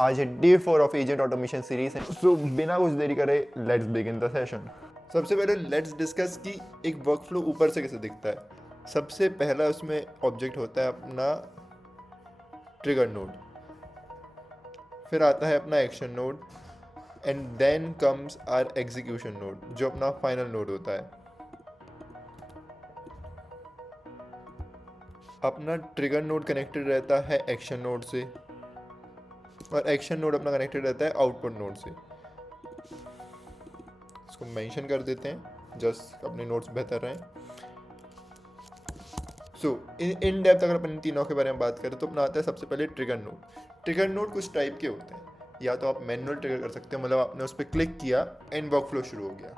आज है day 4 of agent automation series है। सो बिना कुछ देरी करे लेट्स बिगिन द सेशन। सबसे पहले लेट्स डिस्कस कि एक वर्कफ्लो ऊपर से कैसे दिखता है। सबसे पहला उसमें ऑब्जेक्ट होता है अपना ट्रिगर नोड, फिर आता है अपना action node and then comes our execution node जो अपना फाइनल नोड होता है। अपना ट्रिगर नोड कनेक्टेड रहता है एक्शन नोड से और एक्शन नोड अपना कनेक्टेड रहता है आउटपुट नोड से। इसको मेंशन कर देते हैं जस्ट अपने नोट्स बेहतर रहें। सो इन डेप्थ अगर अपन इन तीनों के बारे में बात करें तो अपना आता है सबसे पहले ट्रिगर नोड। ट्रिगर नोड कुछ टाइप के होते हैं, या तो आप मैनुअल ट्रिगर कर सकते हो, मतलब आपने उस पर क्लिक किया एंड वर्कफ्लो शुरू हो गया।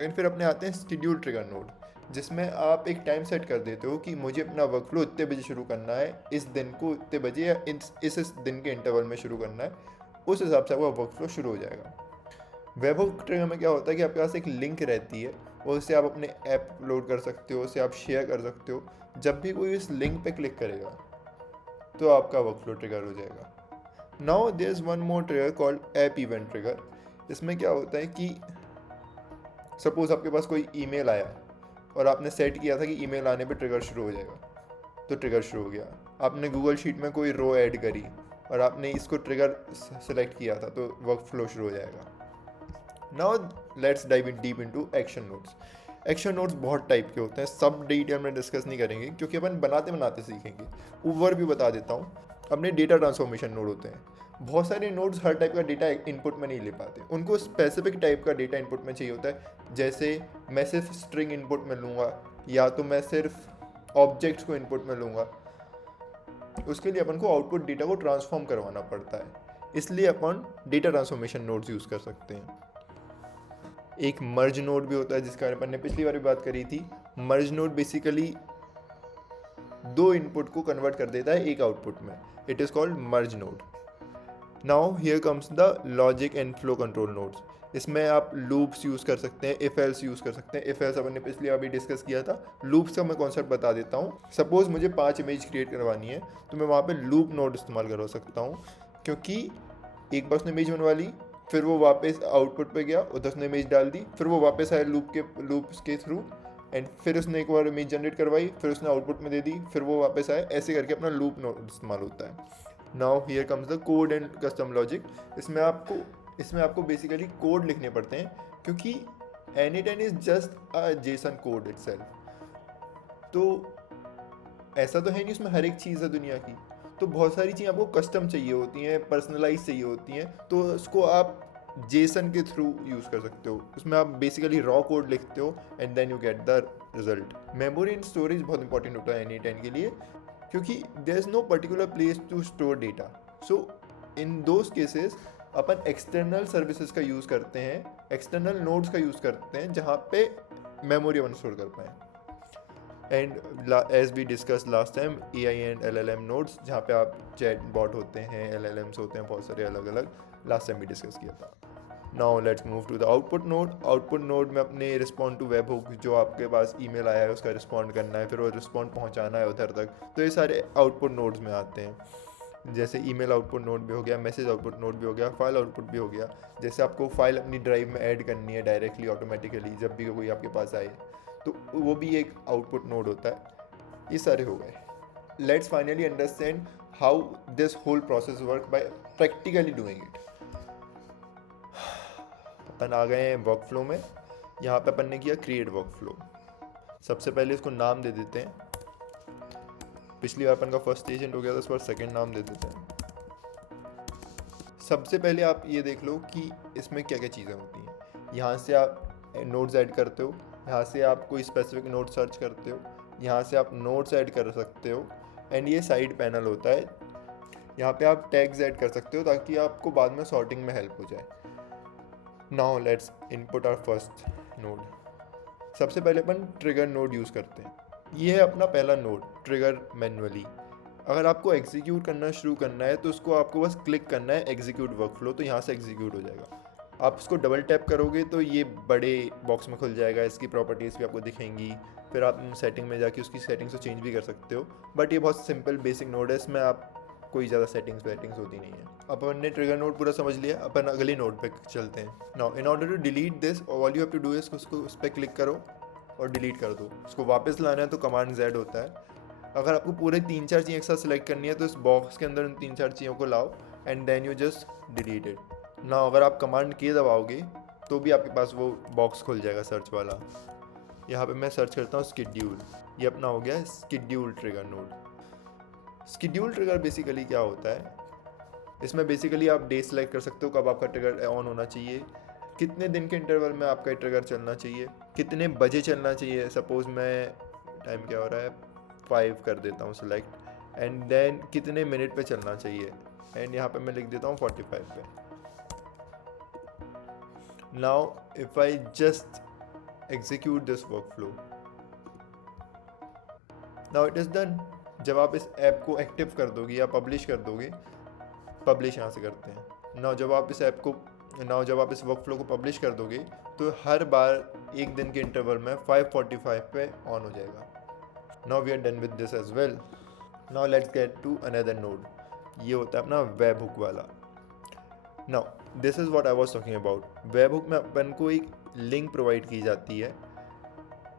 एंड फिर अपने आते हैं शेड्यूल ट्रिगर नोड, जिसमें आप एक टाइम सेट कर देते हो कि मुझे अपना वर्कफ्लो इतने बजे शुरू करना है, इस दिन को इतने बजे या इस दिन के इंटरवल में शुरू करना है, उस हिसाब से आपका वर्कफ्लो शुरू हो जाएगा। वेबहुक ट्रिगर में क्या होता है कि आपके पास एक लिंक रहती है और उससे आप अपने ऐप लोड कर सकते हो, उससे आप शेयर कर सकते हो। जब भी कोई इस लिंक पे क्लिक करेगा तो आपका वर्कफ्लो ट्रिगर हो जाएगा। Now there is one more trigger called app event trigger. इसमें क्या होता है कि सपोज आपके पास कोई ईमेल आया और आपने सेट किया था कि ईमेल आने पे ट्रिगर शुरू हो जाएगा, तो ट्रिगर शुरू हो गया। आपने गूगल शीट में कोई रो ऐड करी और आपने इसको ट्रिगर सेलेक्ट किया था तो वर्कफ्लो शुरू हो जाएगा। Now let's dive in deep into action nodes. Action nodes बहुत टाइप के होते हैं, सब डिटेल में डिस्कस नहीं करेंगे क्योंकि अपन बनाते बनाते सीखेंगे। ओवर भी बता देता हूँ। अपने डेटा ट्रांसफॉर्मेशन नोड होते हैं। बहुत सारे नोड्स हर टाइप का डेटा इनपुट में नहीं ले पाते, उनको स्पेसिफिक टाइप का डेटा इनपुट में चाहिए होता है। जैसे मैं सिर्फ स्ट्रिंग इनपुट में लूँगा या तो मैं सिर्फ ऑब्जेक्ट्स को इनपुट में लूँगा। उसके लिए अपन को आउटपुट डेटा को ट्रांसफॉर्म करवाना पड़ता है, इसलिए अपन डेटा ट्रांसफॉर्मेशन नोड्स यूज़ कर सकते हैं। एक मर्ज नोड भी होता है जिसके बारे में अपन ने पिछली बार भी बात करी थी। मर्ज नोड बेसिकली दो इनपुट को कन्वर्ट कर देता है एक आउटपुट में। It is called merge node. Now here comes the logic and flow control nodes. इसमें आप लूप्स यूज़ कर सकते हैं, इफ एल्स यूज़ कर सकते हैं। इफ एल्स अपन ने पिछली बार भी डिस्कस किया था। लूप्स का मैं कॉन्सेप्ट बता देता हूँ। सपोज मुझे 5 इमेज क्रिएट करवानी है तो मैं वहाँ पे लूप नोड इस्तेमाल करवा सकता हूँ, क्योंकि एक बार उसने इमेज बनवा ली, फिर वो वापस आउटपुट पे गया और उसने इमेज डाल दी, फिर वो वापस आया लूप्स के थ्रू एंड फिर उसने एक बार इमेज जनरेट करवाई, फिर उसने आउटपुट में दे दी, फिर वो वापस आया। ऐसे करके अपना लूप नोड इस्तेमाल होता है। Now here comes the code and custom logic. इसमें आपको बेसिकली कोड लिखने पड़ते हैं, क्योंकि N8N is just a Jason code itself. तो ऐसा तो है नहीं उसमें हर एक चीज़ है दुनिया की, तो बहुत सारी चीज़ें आपको कस्टम चाहिए होती हैं, पर्सनलाइज चाहिए होती हैं, तो उसको आप जेसन के थ्रू यूज़ कर सकते हो। उसमें आप बेसिकली रॉ कोड लिखते हो and then you get the result. Memory and storage बहुत इंपॉर्टेंट होता है N8N के लिए, क्योंकि there is no particular place to store data. So in those cases अपन एक्सटर्नल सर्विसेज का यूज़ करते हैं, एक्सटर्नल नोड्स का यूज़ करते हैं जहाँ पे मेमोरी अपन स्टोर कर पाएँ। And as we discuss last time AI and LLM nodes, जहाँ पे आप चैट बॉट होते हैं, LLMs होते हैं, बहुत सारे अलग अलग, लास्ट टाइम भी डिस्कस किया था। Now let's move to the output node. Output node में अपने रिस्पॉन्ड टू वेब हुक, जो आपके पास ईमेल आया है उसका रिस्पॉन्ड करना है, फिर वो रिस्पॉन्ड पहुँचाना है उधर तक, तो ये सारे आउटपुट नोड्स में आते हैं। जैसे ईमेल आउटपुट नोड भी हो गया, मैसेज आउटपुट नोड भी हो गया, फाइल आउटपुट भी हो गया। जैसे आपको फाइल अपनी ड्राइव में ऐड करनी है डायरेक्टली ऑटोमेटिकली जब भी कोई आपके पास आए, तो वो भी एक आउटपुट नोड होता है। ये सारे हो गए। Let's finally understand how this whole process work by practically doing it. अपन आ गए हैं वर्कफ्लो में। यहाँ पे अपन ने किया क्रिएट वर्कफ्लो। सबसे पहले इसको नाम दे देते हैं। पिछली बार अपन का फर्स्ट एजेंट हो गया था, इस बार सेकेंड नाम दे देते हैं। सबसे पहले आप ये देख लो कि इसमें क्या क्या चीज़ें होती हैं। यहाँ से आप नोट्स ऐड करते हो, यहाँ से आप कोई स्पेसिफिक नोट सर्च करते हो, यहाँ से आप नोट्स ऐड कर सकते हो, एंड ये साइड पैनल होता है। यहाँ पे आप टैग्स ऐड कर सकते हो ताकि आपको बाद में सॉर्टिंग में हेल्प हो जाए। Now let's input our first node. सबसे पहले अपन ट्रिगर नोड यूज़ करते हैं। ये है अपना पहला नोड, ट्रिगर मैनुअली। अगर आपको एग्जीक्यूट करना शुरू करना है तो उसको आपको बस क्लिक करना है एग्जीक्यूट वर्कफ्लो, तो यहाँ से एग्जीक्यूट हो जाएगा। आप इसको डबल टैप करोगे तो ये बड़े बॉक्स में खुल जाएगा, इसकी प्रॉपर्टीज़ भी आपको दिखेंगी। फिर आप सेटिंग में जाके उसकी सेटिंग्स को चेंज भी कर सकते हो, बट ये बहुत सिंपल बेसिक नोड है। इसमें आप कोई ज़्यादा सेटिंग्स होती नहीं है। अपन ने ट्रिगर नोड पूरा समझ लिया, अपन अगली नोड पे चलते हैं। Now in order to delete this, all you have to do is उसको उस पर क्लिक करो और डिलीट कर दो। उसको वापस लाना है तो कमांड Z होता है। अगर आपको पूरे 3-4 चीज़ें एक साथ सेलेक्ट करनी है तो इस बॉक्स के अंदर उन 3-4 चीज़ों को लाओ and then you just delete it. Now अगर आप कमांड K दबाओगे तो भी आपके पास वो बॉक्स खुल जाएगा सर्च वाला। यहाँ पे मैं सर्च करता हूँ स्केड्यूल, ये अपना हो गया schedule trigger node. Schedule trigger basically क्या होता है, इसमें बेसिकली आप डे सेलेक्ट कर सकते हो कब आपका ट्रिगर ऑन होना चाहिए, कितने दिन के इंटरवल में आपका ट्रिगर चलना चाहिए, कितने बजे चलना चाहिए। सपोज़ मैं टाइम क्या हो रहा है 5 कर देता हूँ सेलेक्ट, एंड देन कितने मिनट पे चलना चाहिए, एंड यहाँ पे मैं लिख देता हूँ 45 पे। Now if I just execute this workflow, now it is done। जब आप इस ऐप को एक्टिव कर दोगे या पब्लिश कर दोगे, पब्लिश यहाँ से करते हैं। नाउ जब आप इस ऐप को जब आप इस वर्कफ्लो को पब्लिश कर दोगे तो हर बार एक दिन के इंटरवल में 5:45 पे ऑन हो जाएगा। Now we are done with this as well. Now let's get to another node, ये होता है अपना वेब हुक वाला। Now this is what I was talking about. Webhook में अपन को एक लिंक प्रोवाइड की जाती है।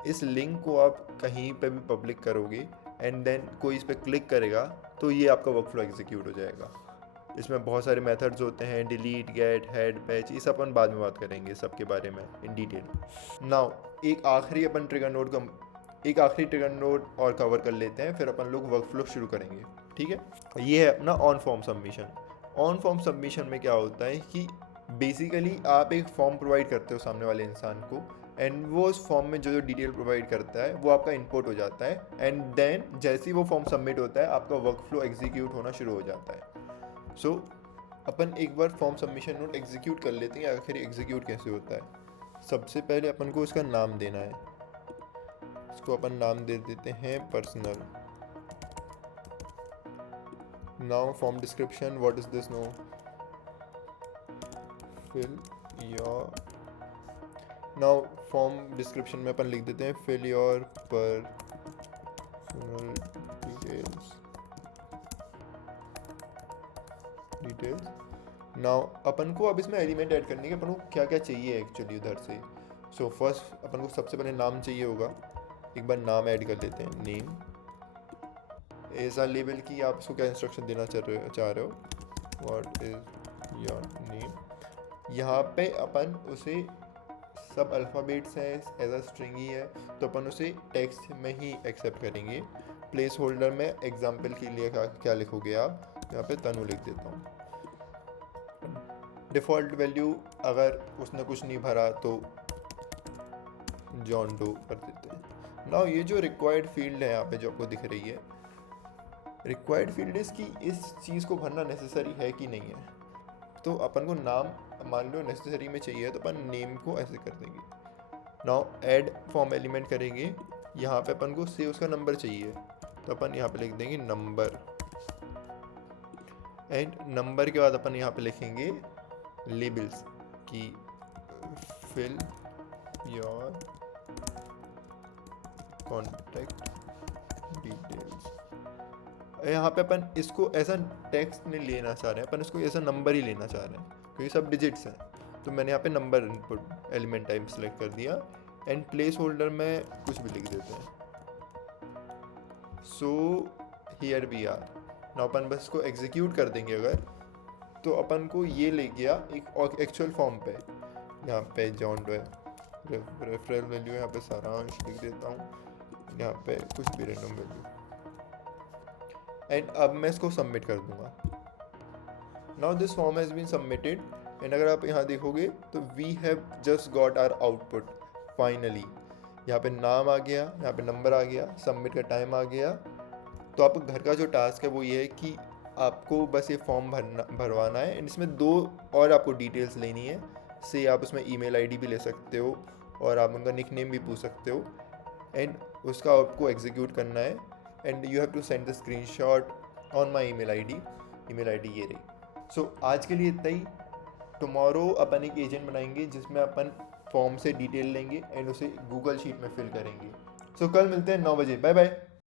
इस लिंक को आप कहीं पे भी पब्लिक करोगे एंड देन कोई इस पर क्लिक करेगा तो ये आपका वर्कफ्लो एग्जीक्यूट हो जाएगा। इसमें बहुत सारे मेथड्स होते हैं, डिलीट, गेट, हेड, पैच, ये सब अपन बाद में बात करेंगे सबके बारे में इन डिटेल। नाउ एक आखिरी ट्रिगर नोड और कवर कर लेते हैं, फिर अपन लोग वर्कफ्लो शुरू करेंगे, ठीक है। ये है अपना on form submission. On form submission में क्या होता है कि बेसिकली आप एक फॉर्म प्रोवाइड करते हो सामने वाले इंसान को, एंड वो उस फॉर्म में जो डिटेल प्रोवाइड करता है वो आपका इनपुट हो जाता है, एंड देन जैसे ही वो फॉर्म सबमिट होता है आपका वर्कफ्लो एग्जीक्यूट होना शुरू हो जाता है। सो अपन एक बार फॉर्म सबमिशन नोट एग्जीक्यूट कर लेते हैं। आखिर एग्जीक्यूट कैसे होता है, सबसे पहले अपन को इसका नाम देना है। इसको अपन नाम दे देते हैं personal. Now form description, what is this, no fill your. Now form description में अपन लिख देते हैं fill your personal details. Now अपन को अब इसमें एलिमेंट ऐड करने के अपन को क्या क्या चाहिए एक्चुअली उधर से। सो फर्स्ट अपन को सबसे पहले नाम चाहिए होगा। एक बार नाम ऐड कर लेते हैं, नेम। ऐसा लेबल की आप उसको क्या इंस्ट्रक्शन देना चाह रहे हो, व्हाट इज योर नेम। यहाँ पे अपन उसे सब अल्फ़ाबेट्स हैं, एज अ स्ट्रिंग ही है तो अपन उसे टेक्स्ट में ही एक्सेप्ट करेंगे। प्लेस होल्डर में एग्जाम्पल के लिए क्या लिखोगे आप, यहाँ पे तनु लिख देता हूँ। डिफ़ॉल्ट वैल्यू अगर उसने कुछ नहीं भरा तो जॉन डो कर देते हैं। नाउ ये जो रिक्वायर्ड फील्ड है यहाँ पे जो आपको दिख रही है, रिक्वायर्ड फील्ड इसकी इस चीज़ को भरना नेसेसरी है कि नहीं है। तो अपन को नाम मान लो नेसेसरी में चाहिए तो अपन नेम को ऐसे कर देंगे। नाउ ऐड फॉर्म एलिमेंट करेंगे। यहाँ पे अपन को से उसका नंबर चाहिए तो अपन यहाँ पे लिख देंगे नंबर, एंड नंबर के बाद अपन यहाँ पे लिखेंगे लेबल्स की फिल योर कॉन्टैक्ट डिटेल्स। यहाँ पे अपन इसको ऐसा टेक्स्ट नहीं लेना चाह रहे हैं, अपन इसको ऐसा नंबर ही लेना चाह रहे हैं क्योंकि सब डिजिट्स हैं। तो मैंने यहाँ पे number input element type select कर दिया, एंड प्लेस होल्डर में कुछ भी लिख देते हैं। So here we are. Now अपन बस इसको एग्जीक्यूट कर देंगे अगर, तो अपन को ये ले गया एक एक्चुअल फॉर्म पे। यहाँ पे जॉन डो रेफरल वैल्यू, यहाँ पे सारांश लिख देता हूँ, यहाँ पे कुछ भी रैंडम वैल्यू, एंड अब मैं इसको सबमिट कर दूंगा। Now this form has been submitted, and अगर आप यहाँ देखोगे तो we have just got our output finally. यहाँ पे नाम आ गया, यहाँ पे नंबर आ गया, सबमिट का टाइम आ गया। तो आप घर का जो टास्क है वो ये है कि आपको बस ये फॉर्म भरवाना है, एंड इसमें 2 और आपको डिटेल्स लेनी है। से आप उसमें ईमेल आईडी भी ले सकते हो और आप उनका निकनेम भी पूछ सकते हो, एंड उसका आपको एग्जीक्यूट करना है, and you have to send the screenshot on my email ID ये रही। सो आज के लिए इतना ही। टुमारो अपन एक एजेंट बनाएंगे जिसमें अपन फॉर्म से डिटेल लेंगे एंड उसे गूगल शीट में फिल करेंगे। सो कल मिलते हैं 9 बजे। Bye bye.